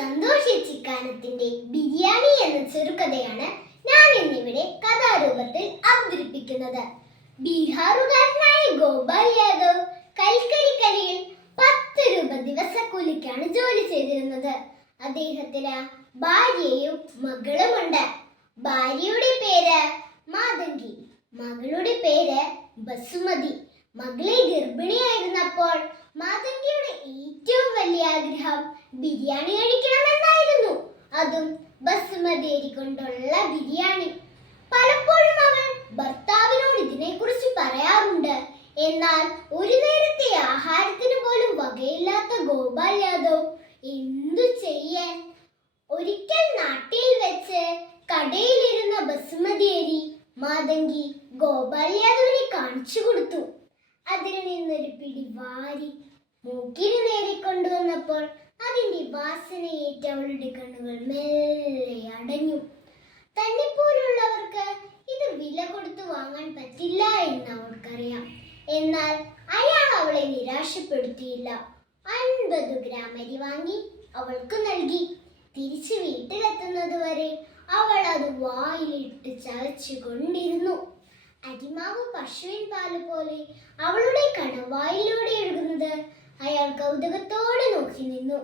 സന്തോഷിച്ച ഇക്കാലത്തിന്റെ ബിരിയാണി എന്ന ചെറുകഥയാണ് ഞാൻ ഇന്നിവിടെ കഥാരൂപത്തിൽ അവതരിപ്പിക്കുന്നത്. ബീഹാറുകാരനായ ഗോപാൽ യാദവ് കൽക്കരിക്കരയിൽ 10 രൂപ ദിവസക്കൂലിക്കാണ് ജോലി ചെയ്തിരുന്നത്. അദ്ദേഹത്തിന് ഭാര്യയും മകളുമുണ്ട്. ഭാര്യയുടെ പേര് മാതങ്കി, മകളുടെ പേര് ബസുമതി. മകളെ ഗർഭിണിയായിരുന്നപ്പോൾ മാതങ്കിയുടെ ഏറ്റവും വലിയ ആഗ്രഹം ബിരിയാണി കഴിക്കണമെന്നായിരുന്നു. അതും ബസുമതി അരി കൊണ്ടുള്ള ബിരിയാണി. പലപ്പോഴും അവൾ ഭർത്താവിനോട് ഇതിനെക്കുറിച്ച് പറയാറുണ്ട്. എന്നാൽ ഒരു നേരത്തെ ആഹാരത്തിന് പോലും വകയില്ലാത്ത ഗോപാൽ യാദവ് എന്തു ചെയ്യാൻ? ഒരിക്കൽ നാട്ടിൽ വെച്ച് കടയിലിരുന്ന ബസുമതി അരി മാതങ്കി ഗോപാൽ യാദവിനെ കാണിച്ചു കൊടുത്തു. അതിൽ നിന്നൊരു പിടി വാരി മൂക്കിന് നേരെ കൊണ്ടുവന്നപ്പോൾ അതിന്റെ വാസനയേറ്റ് അവളുടെ കണ്ണുകൾ മെല്ലെ അടഞ്ഞു. തന്നെ പോലുള്ളവർക്ക് ഇത് വില കൊടുത്തു വാങ്ങാൻ പറ്റില്ല എന്ന് അവൾക്കറിയാം. എന്നാൽ അയാൾ അവളെ നിരാശപ്പെടുത്തിയില്ല. 50 ഗ്രാം അരി വാങ്ങി അവൾക്ക് നൽകി. തിരിച്ചു വീട്ടിലെത്തുന്നത് വരെ അവൾ അത് വായിലിട്ട് ചവച്ചു കൊണ്ടിരുന്നു. അരിമാവ് പശുവിൻ പാല് പോലെ അവളുടെ കണവായിലൂടെ ഒഴുകുന്നത് അയാൾ കൗതുകത്തോടെ നോക്കി നിന്നു.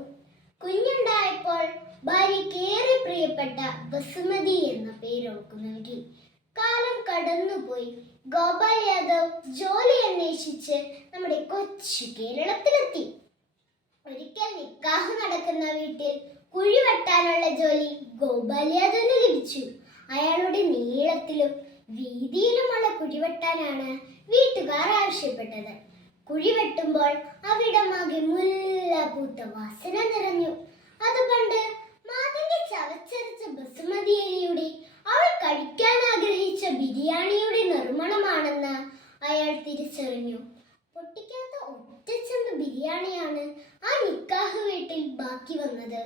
കുഞ്ഞുണ്ടായപ്പോൾ ഭാര്യക്കേറെ പ്രിയപ്പെട്ട ബസുമതി എന്ന പേര് അവൾക്ക് നൽകി. കാലം കടന്നുപോയി. ഗോപാൽ യാദവ് ജോലി അന്വേഷിച്ച് നമ്മുടെ കൊച്ചു കേരളത്തിലെത്തി. ഒരിക്കൽ നിക്കാഹ് നടക്കുന്ന വീട്ടിൽ കുഴി വെട്ടാനുള്ള ജോലി ഗോപാൽ യാദവിന് ലഭിച്ചു. അയാളുടെ നീളത്തിലും വീതിയിലുമുള്ള കുഴി വെട്ടാനാണ് വീട്ടുകാർ ആവശ്യപ്പെട്ടത്. കുഴി വെട്ടുമ്പോൾ അവിടമാകെ മുല്ല പൂത്ത വാസന നിറഞ്ഞു. അതുകൊണ്ട് മാതങ്കി ചവച്ചരച്ച ബസുമതി അരിയുടെ അവൾ കഴിക്കാൻ ആഗ്രഹിച്ച ബിരിയാണിയുടെ നിർമ്മണമാണെന്ന് അയാൾ തിരിച്ചറിഞ്ഞു. പൊട്ടിക്കാത്ത ഒറ്റച്ചെമ്പ് ബിരിയാണിയാണ് ആ നിക്കാഹ് വീട്ടിൽ ബാക്കി വന്നത്.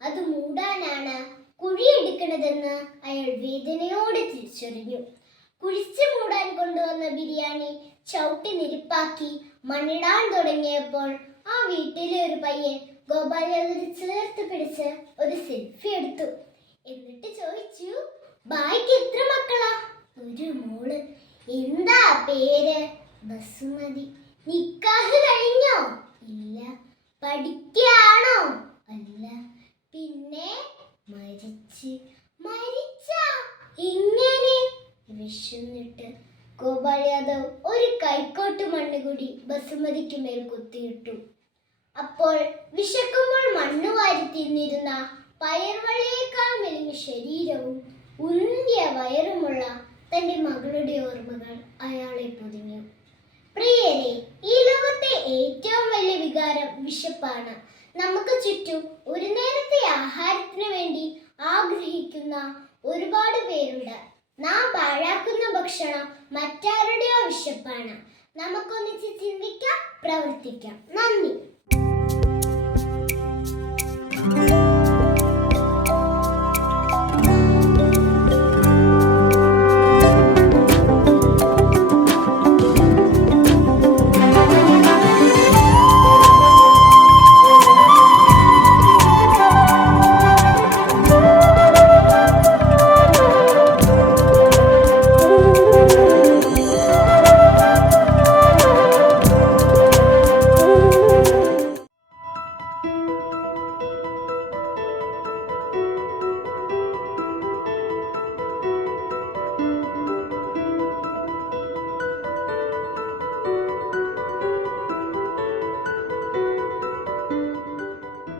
അത് മൂടാനാണ് കുഴിയെടുക്കണതെന്ന് അയാൾ വേദനയോടെ തിരിച്ചറിഞ്ഞു. കുഴിച്ചു മൂടാൻ കൊണ്ടുവന്ന ബിരിയാണി ചവിട്ടി നിരപ്പാക്കി മണ്ണിടാൻ തുടങ്ങിയപ്പോൾ ആ വീട്ടിലെ ഒരു പയ്യൻ ഗോപാൽ യാദവിനെ ചേർത്ത് പിടിച്ച് ഒരു സെൽഫി എടുത്തു. എന്നിട്ട് ചോദിച്ചു, ഭായിക്ക് എത്ര മക്കളാ? ഒരു മോള്. എന്താ പേര്? ബസുമതി. നിക്കാഹ് കഴിഞ്ഞോ? ഇല്ല. പഠിക്കാണോ? അല്ല. പിന്നെ മരിച്ച? എങ്ങനെ? വിശന്നിട്ട്. ഗോപാൽ യാദവ് ഒരു കൈക്കോട്ട് മണ്ണ് കൂടി ബസുമതിക്ക് മേൽ കുത്തിയിട്ടു. അപ്പോൾ വിശക്കുമ്പോൾ മണ്ണ് വാരി തിന്നിരുന്ന പയർവള്ളിയേക്കാൾ മെലിഞ്ഞ ശരീരവും ഉന്തിയ വയറുമുള്ള തന്റെ മകളുടെ ഓർമ്മകൾ അയാളെ പൊതിഞ്ഞു. പ്രിയരെ, ഈ ലോകത്തെ ഏറ്റവും വലിയ വികാരം വിശപ്പാണ്. നമുക്ക് ചുറ്റും ഒരു നേരത്തെ ആഹാരത്തിന് വേണ്ടി ആഗ്രഹിക്കുന്ന ഒരുപാട് പേരുണ്ട്. നാം പാഴാക്കുന്ന ഭക്ഷണം മറ്റാരുടെയോ വിശപ്പാണ്. നമുക്കൊന്നിച്ച് ചിന്തിക്കാം, പ്രവർത്തിക്കാം. നന്ദി.